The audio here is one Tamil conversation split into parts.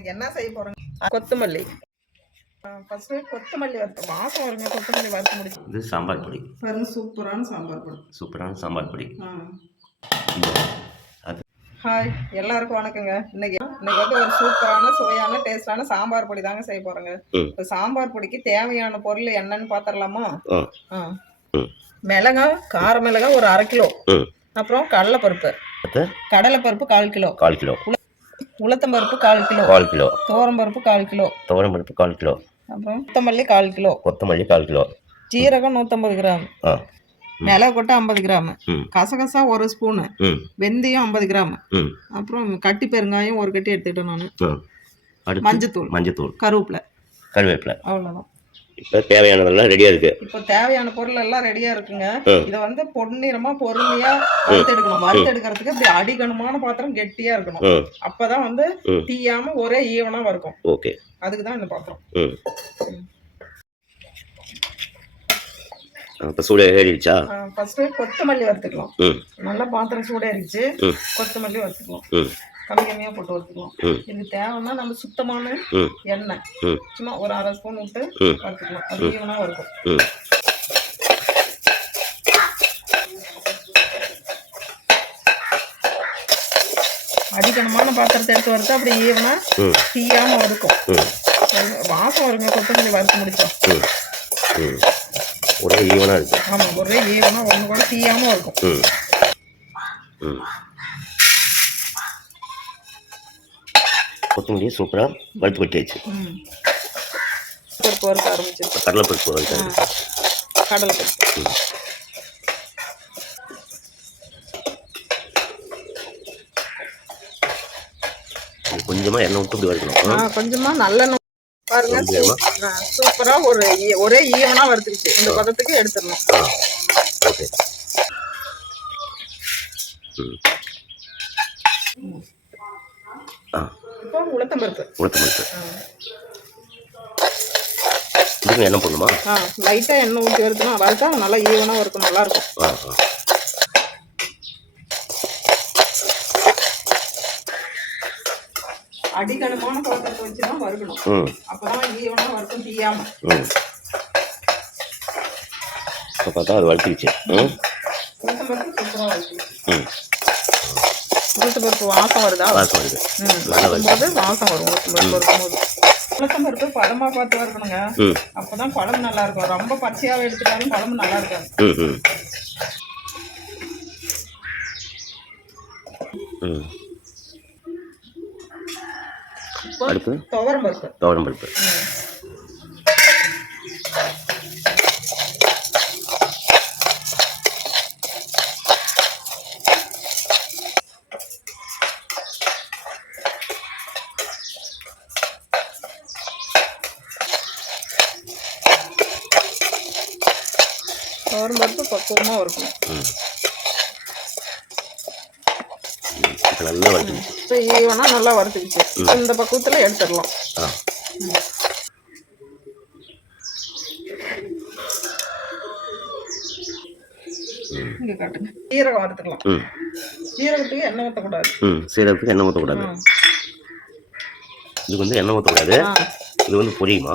இன்னைக்கு என்ன செய்ய போறோம்? கொத்தமல்லி. ஃபர்ஸ்ட் கொத்தமல்லி வறுத்து வாசம் வருங்க. கொத்தமல்லி வறுத்து முடிச்சு இது சாம்பார் பொடி. பாருங்க, சூப்பரான சாம்பார் பொடி. சூப்பரான சாம்பார் பொடி. ஹாய், எல்லாருக்கும் வணக்கங்க. இன்னைக்கு வந்து ஒரு சூப்பரான சுவையான டேஸ்டான சாம்பார் பொடி தாங்க செய்ய போறேங்க. இப்போ சாம்பார் பொடிக்கு தேவையான பொருள் என்னன்னு பாத்திரலாமா? மிளகாய், கார மிளகாய் ஒரு 1/2 கிலோ, அப்புறம் கடலைப்பருப்பு 1/4 கிலோ, உளுத்தம்பருப்பு 1/4 கிலோ, துவரம்பருப்பு 1/4 கிலோ, அப்புறம் கொத்தமல்லி 1/4 கிலோ, ஜீரகம் 150 கிராம், மிளகு கொட்டை 50 கிராம், கசகசா 1 ஸ்பூனு, வெந்தயம் 50 கிராம், அப்புறம் கட்டி பெருங்காயம் 1 கட்டி எடுத்துக்கிட்டேன் நான், மஞ்சத்தூள், கருவேப்பிலை, அவ்வளோதான். இப்போ தேவையானதெல்லாம் ரெடியா இருக்கு. இப்போ தேவையான பொருள் எல்லாம் ரெடியா இருக்குங்க. இதை வந்து பொன்னிறமா பொறுமையா வறுத்தெடுக்கணும். வறுத்தெடுக்கிறதுக்கு இப்படி அடிகனமான பாத்திரம் கெட்டியா இருக்கணும். அப்பதான் வந்து தீயாம ஒரே ஈவனா வறுக்கும். ஓகே, அதுக்குதான் இந்த பாத்திரம். இப்போ சூடு ஏறிடுச்சா? ஃபர்ஸ்ட் கொத்தமல்லி வறுத்துக்கலாம். நல்லா பாத்திரம் சூடேறிச்சு. கொத்தமல்லி வறுத்துக்கலாம். கம்மியாக போட்டு வறுத்துக்கலாம். இது தேவைன்னா நம்ம சுத்தமான எண்ணெய் சும்மா ஒரு 1/2 ஸ்பூன் விட்டு வறுத்துக்கலாம். அது ஈவனா வறுக்கும். அடிக்கணமான பாத்திரத்தை எடுத்து வறுத்தா அப்படி ஈவனா தீயாம வறுக்கும். வாசம் வருங்க கொத்தமல்லி வறுத்து முடிச்சா. ஒரே ஈவனா இருக்கு. ஆமா, ஒரே ஈவனா ஒண்ணு கூட தீயாம இருக்கும். கொத்தமல்லி சூப்பரா வறுத்து கொட்டியாச்சு. பருப்பு வறுக்க ஆரம்பிச்சு. கடலைப்பருப்பு வறுக்க. கடலைப்பருப்பு கொஞ்சமா எண்ணெய் விட்டு இப்படி வறுக்கணும். கொஞ்சமா நல்லெண்ணெய் பாருங்க. சூப்பரா ஒரே ஈவனா வறுத்துக்கிச்சு. இந்த பதத்துக்கு எடுத்துடணும். ஓகே. இப்போ உளுத்தம்பருப்பு இதுக்கு எண்ணெய் போடணுமா? லைட்டா எண்ணெய் ஊற்றி வறுக்கணும். வறுத்தா நல்லா ஈவனா இருக்கும், நல்லா இருக்கும். அடிக்கணமான பாத்திரத்தை வச்சுதான் வறுக்கணும். அப்பதான் ஈவனா வறுக்கும், தீயாம. இப்போ பார்த்தா அது வறுத்துக்கிச்சு. உளுத்தம்பருப்பு சூப்பரா வறுத்துக்கிச்சு. உளுத்தம்பருப்பு வாசம் வருதா? வாசம் வருது. வரும்போது வாசம் வரும். உளுத்தம்பருப்பு பதமா பார்த்து வறுக்கணுங்க. அப்பதான் குழம்பு நல்லா இருக்கும். ரொம்ப பச்சையாவே எடுத்துட்டாலும் குழம்பு நல்லா இருக்காது. அடுத்து துவரம்பருப்பு. துவரம்பருப்பு பக்குவமா இருக்கும். நல்லா வறுத்துக்கிச்சு. இப்போ ஈவனா நல்லா வறுத்துக்கிச்சு. இந்த பக்குவத்துல எடுத்துடலாம். இங்க காட்டுங்க. சீரகம் வறுத்துக்கலாம். சீரகத்துக்கு எண்ணெய் ஊற்றக்கூடாது. சீரகத்துக்கு எண்ணெய் ஊற்றக்கூடாது. இது வந்து எண்ணெய் ஊற்றக்கூடாது. இது வந்து பொரியும்.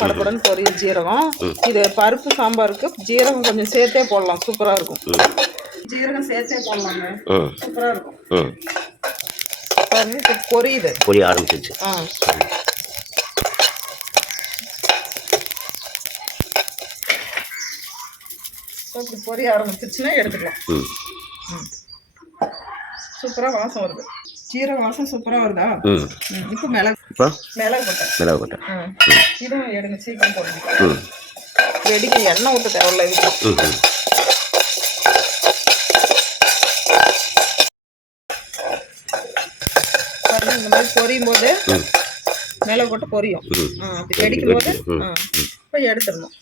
படப்படன்னு பொரியும் ஜீரகம். இது பருப்பு சாம்பாருக்கு ஜீரகம் கொஞ்சம் சேர்த்தே போடலாம். சூப்பரா இருக்கும். ஜீரகம் சேர்த்தே போடலாங்க. சூப்பரா இருக்கும். பாருங்க, பொரிய ஆரம்பிச்சிருச்சு. பொரிய ஆரம்பிச்சிருச்சுன்னா எடுத்துக்கலாம். சூப்பரா வாசம் வருது. ஜீரக வாசம் சூப்பரா வருதா? இப்போ மிளகு கொட்டை இதுவும் எடுங்க. சீக்கிரம் போடுங்க. வெடிக்க எண்ணெய் ஊற்ற தேவையில்ல. இதுக்கு பாருங்க, இந்த மாதிரி பொரியும் போது மிளகு கொட்டை பொரியும். அப்படி வெடிக்கும் போது இப்போ எடுத்துடணும்.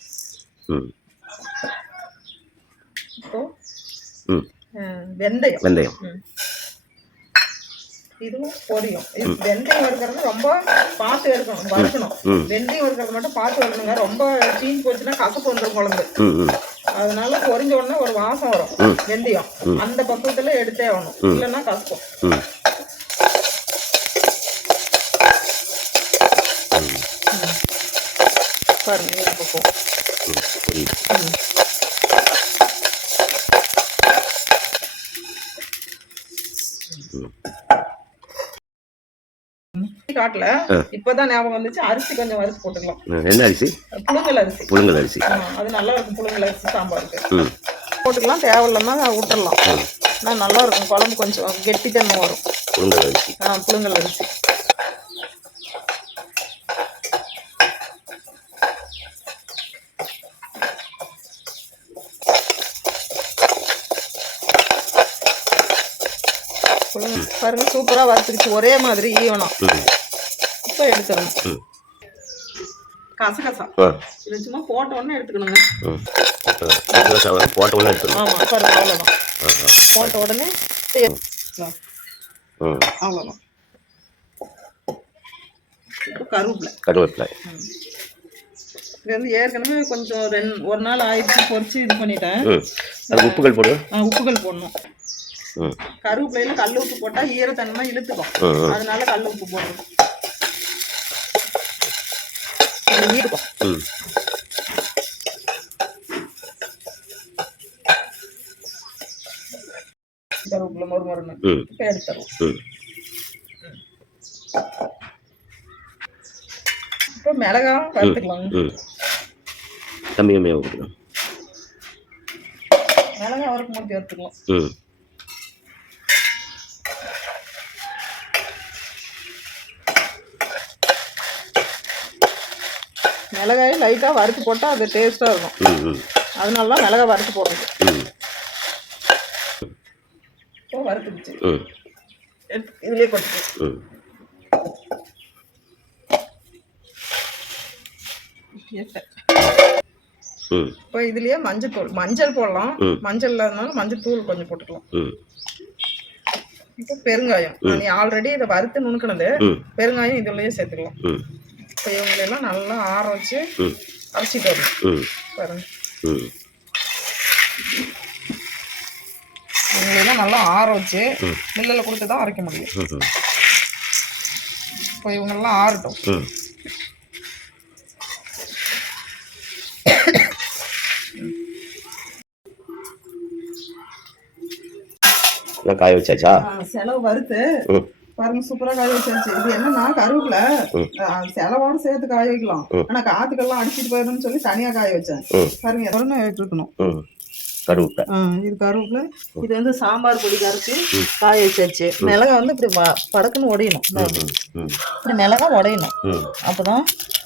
இப்போ வெந்தயம் இதுவும் பொரியும். வெந்தயம் வறுக்கிறது ரொம்ப பார்த்து வறுக்கணும். வெந்தயம் வறுக்கிறது மட்டும் பார்த்து வறுக்கணுங்க. ரொம்ப தீஞ்சு போச்சுன்னா கசப்பு வந்துடும் குழம்பு. அதனால பொரிஞ்ச உடனே ஒரு வாசம் வரும் வெந்தயம். அந்த பக்குவத்துல எடுத்தே ஆகணும், இல்லைன்னா கசக்கும். பாருங்க இந்த பக்கம். புரியுது. காட்டல இப்பதான் ஞாபகம் வந்துச்சு. அரிசி கொஞ்சம் வறுத்து போட்டுக்கலாம். என்ன அரிசி? புழுங்கல் அரிசி. புழுங்கல் அரிசி அது நல்லா இருக்கும். புழுங்கல் அரிசி சாம்பாருக்கு போட்டுக்கலாம். தேவையில்லைன்னா விட்டுறலாம். ஆனால் நல்லா இருக்கும். குழம்பு கொஞ்சம் கெட்டித்தன்மை வரும். புழுங்கல் அரிசி. புழுங்கல் அரிசி. பாருங்க சூப்பரா வறுத்துக்கிச்சு. ஒரே மாதிரி ஈவனா. இப்போ எடுத்துடணும். கசகசா இது சும்மா போட்ட உடனே எடுத்துக்கணுங்க. போட்ட உடனே எடுத்துக்கணும். ஆமா பாருங்க அவ்வளோதான். போட்ட உடனே அவ்வளோதான். இப்போ கருவேப்பிலை. இது வந்து ஏற்கனவே கொஞ்சம் ஒரு நாள் ஆயிடுச்சு பொரிச்சு இது பண்ணிட்டேன். உப்புகள் போடணும். கருவேப்பிலையில கல் உப்பு போட்டா ஈரத்தன்மை இழுத்துக்கும். அதனால கல் உப்பு போடணும். கருவேப்பிலை மொறுமொறுன்னு எடுத்துரும். இப்போ மிளகா வறுத்துக்கலாம். கம்மியாக ஊற்றலாம். மிளகா வறுக்கும் போது வறுத்துக்கலாம். மிளகாயை லைட்டாக வறுத்து போட்டால் அது டேஸ்ட்டாக இருக்கும். அதனால தான் மிளகாய் வறுத்து போடுறது. இப்போ வறுத்துக்குச்சு. இதுலேயே கொட்டு. இப்போ இதுலேயே மஞ்சள் போடலாம். மஞ்சள் இல்லாதனால மஞ்சள் தூள் கொஞ்சம் போட்டுக்கலாம். இப்போ பெருங்காயம். நீ ஆல்ரெடி இதை வறுத்து நுணுக்கினது. பெருங்காயம் இதுலேயே சேர்த்துக்கலாம். இப்போ இவங்களெல்லாம் நல்லா ஆற வச்சு அரைச்சிட்டு வரணும். பாருங்க இவங்களெல்லாம் நல்லா ஆற வச்சு மில்லில் கொடுத்து தான் அரைக்க முடியும். இப்போ இவங்கெல்லாம் ஆறட்டும். காய வச்சாச்சா? செலவு வறுத்து பாருங்க சூப்பரா காய வச்சாச்சு. இது என்னன்னா கருவேப்பிலை செலவோட சேர்த்து காய வைக்கலாம். ஆனா காத்துக்கெல்லாம் அடிச்சிட்டு போயிடும்னு சொல்லி தனியா காய வச்சேன். பாருங்க எதோட இருக்கணும். கருவேப்பிலை. இது கருவேப்பிலை. இது வந்து சாம்பார் பொடி கரைச்சி காய வச்சாச்சு. மிளகா வந்து இப்படி படக்குன்னு உடையணும். இப்படி மிளகா உடையணும். அப்பதான்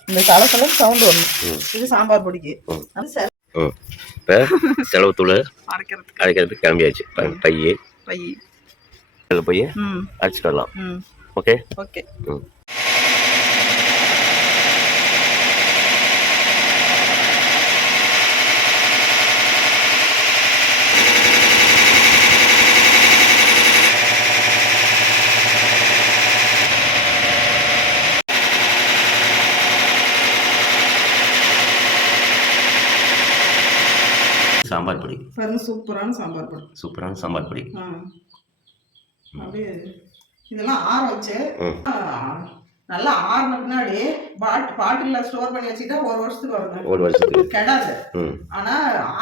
இந்த சலசலம் சவுண்ட் வரணும். இது சாம்பார் பொடிக்கு. இப்போ செலவு தூள் அரைக்கிறதுக்கு கிளம்பியாச்சு. பை போய் அரைச்சிட்டு வரலாம். ஓகே. சாம்பார் பொடி. சூப்பரான சாம்பார் பொடி. அப்படியே இதெல்லாம் ஆற வச்சு நல்லா ஆறின பின்னாடி பாட்டில ஸ்டோர் பண்ணி வச்சுட்டா ஒரு வருஷத்துக்கு கெடாது. ஆனா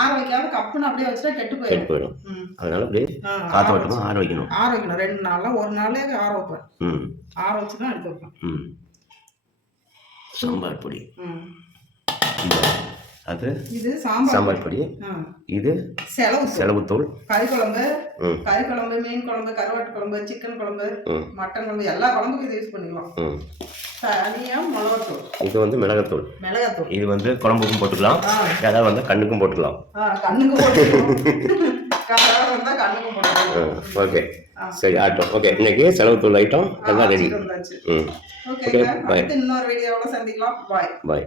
ஆற வைக்காம கப்புன்னு அப்படியே வச்சுட்டா கெட்டு போயிடும். அதனால அப்படியே காத்தோட்டமா ஆற வைக்கணும். 2 நாள்ல ஒரு நாளே ஆற வைப்பேன். ஆற வச்சுதான் எடுத்து வைப்பேன். சாம்பார் பொடி. அது இது சாம்பார் பொடி. இது செலவு தூள். கறி குழம்பு, மீன் குழம்பு, கருவாட்டு குழம்பு, சிக்கன் குழம்பு, மட்டன் குழம்பு எல்லா குழம்புக்கும் இது யூஸ் பண்ணிக்கலாம். தனியா மிளகாத்தூள். இது வந்து மிளகாத்தூள். இது வந்து குழம்புக்கும் போட்டுக்கலாம். ஏதாவது வந்து கண்ணுக்கும் போட்டுக்கலாம். ஓகே சரி ஆட்டம். ஓகே இன்னைக்கு செலவு தூள் ஐட்டம் எல்லாம் ரெடி. Okay bye. இன்னொரு வீடியோவோட சந்திக்கலாம். பாய்.